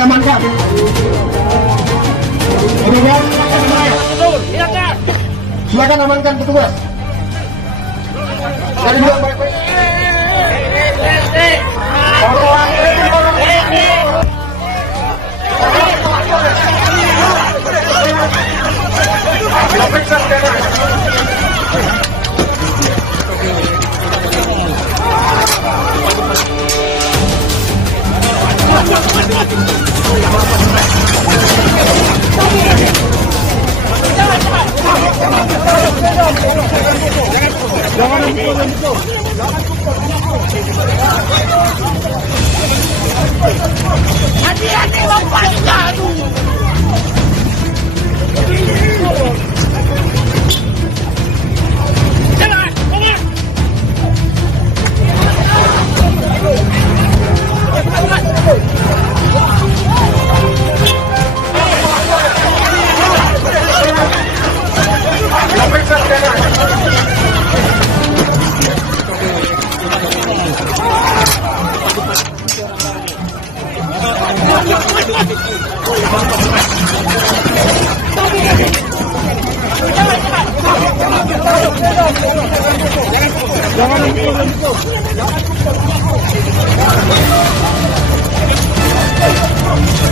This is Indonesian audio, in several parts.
diamankan. Petugas, silakan amankan petugas. Dari dua baik-baik. Hati-hati lompat.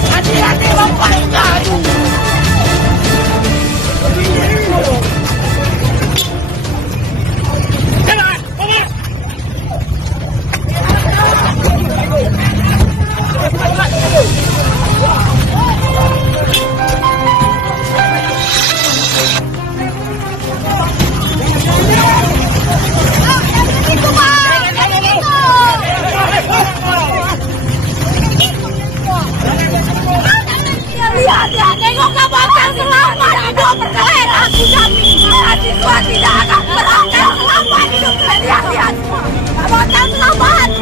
Hati-hati lompat. Lihat, tengok ke belakang selamat hidup berkelahi. Aku jamin mahasiswa tidak akan berakhir selamat hidup. Lihat, belakang selamat.